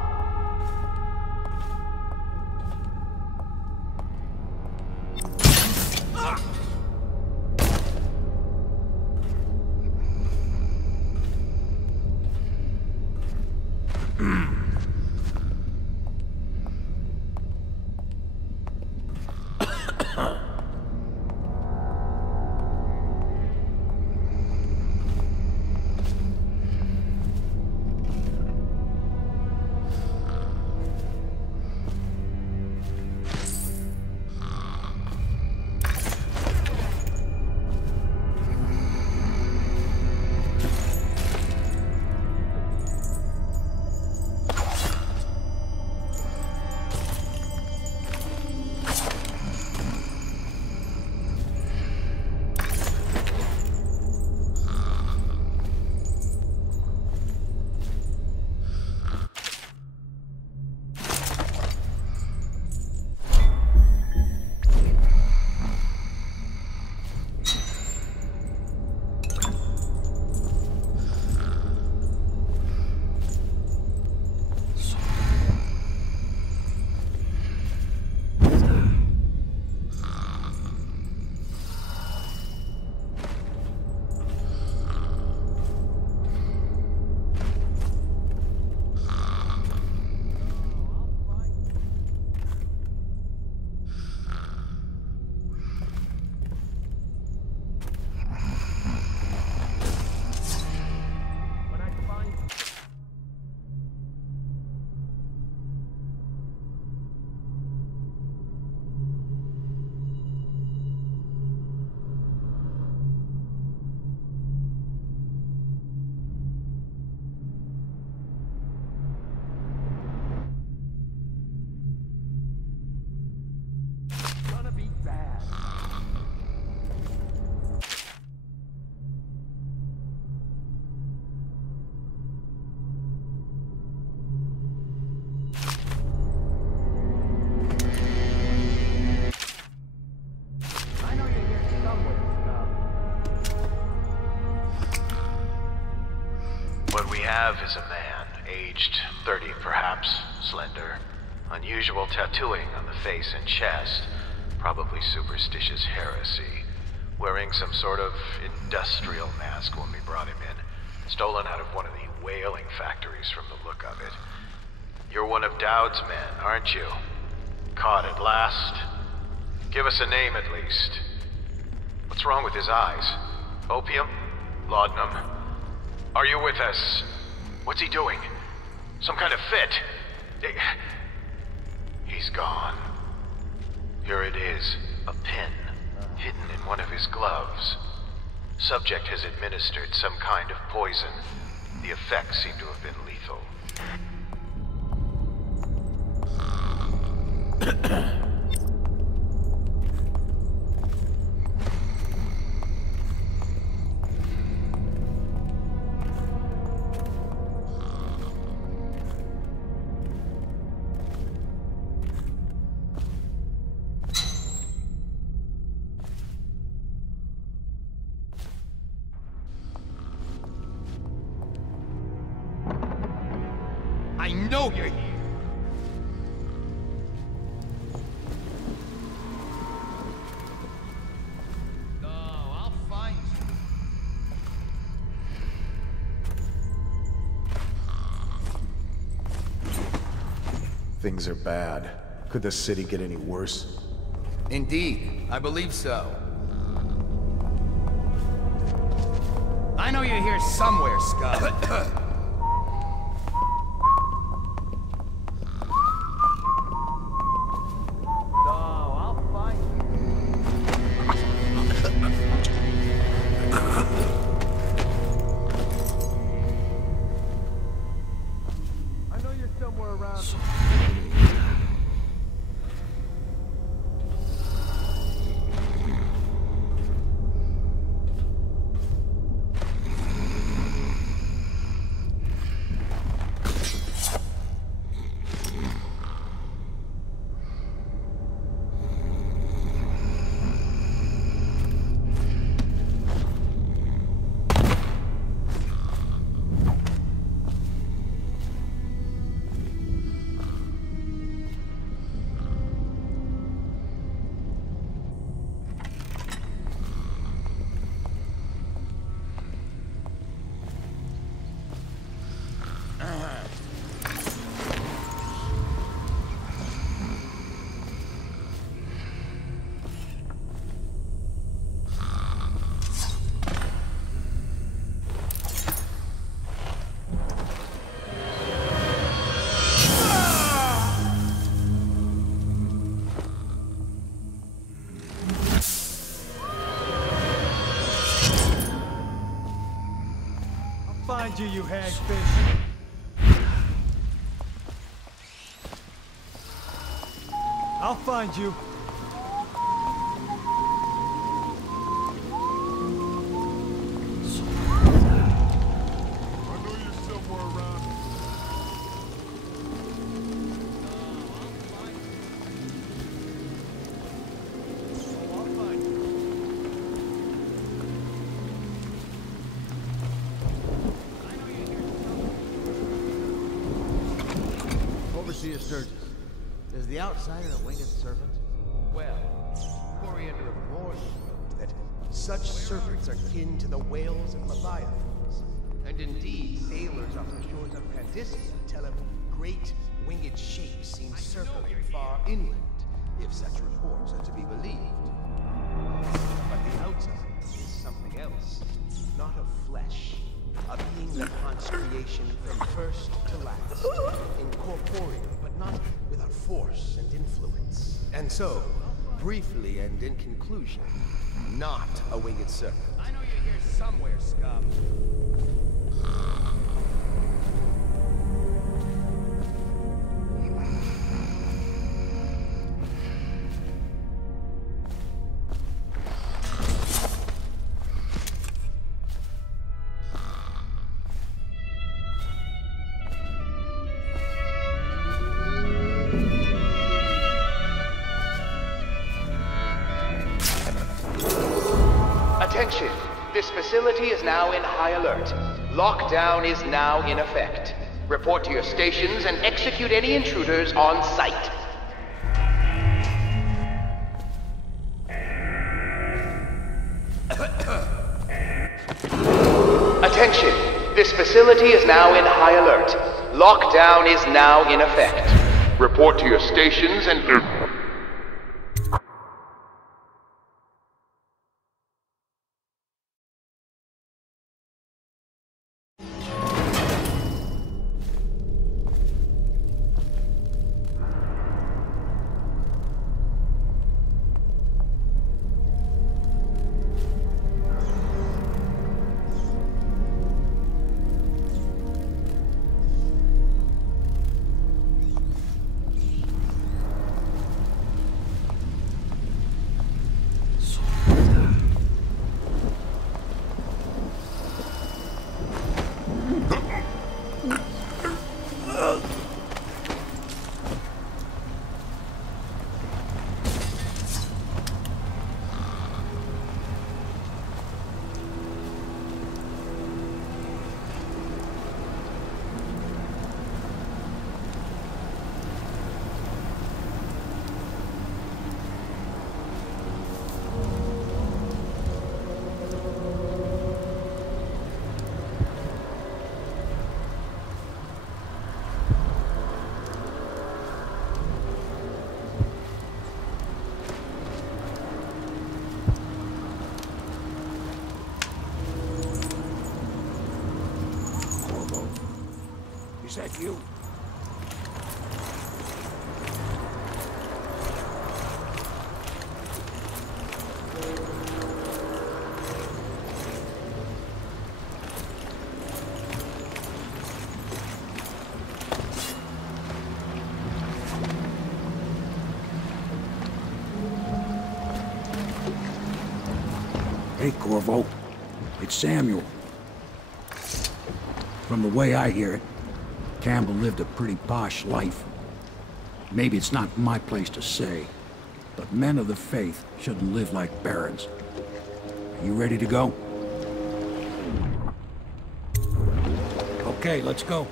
What we have is a man, aged 30 perhaps, slender, unusual tattooing on the face and chest, probably superstitious heresy, wearing some sort of industrial mask when we brought him in, stolen out of one of the whaling factories from the look of it. You're one of Dowd's men, aren't you? Caught at last? Give us a name at least. What's wrong with his eyes? Opium? Laudanum? Are you with us? What's he doing? Some kind of fit? He's gone. Here it is, a pin, hidden in one of his gloves. Subject has administered some kind of poison. The effects seem to have been lethal. know you're here. No, I'll find you. Things are bad. Could the city get any worse? Indeed, I believe so. I know you're here somewhere, scum. You hagfish. I'll find you. Is the outsider a winged servant? Well, Coriander warned you that such serpents are kin to the whales and leviathans. And indeed, sailors off the shores of Pandyssia tell of great winged shapes seen circling far inland, if such reports are to be believed. But the outsider is something else, not of flesh. A being that haunts creation from first to last, incorporeal, but not without force and influence. And so, briefly and in conclusion, not a winged serpent. I know you're here somewhere, scum. Attention! This facility is now in high alert. Lockdown is now in effect. Report to your stations and execute any intruders on sight. Attention! This facility is now in high alert. Lockdown is now in effect. Report to your stations and... said you. Hey, Corvo. It's Samuel. From the way I hear it, Campbell lived a pretty posh life. Maybe it's not my place to say, but men of the faith shouldn't live like barons. Are you ready to go? Okay, let's go.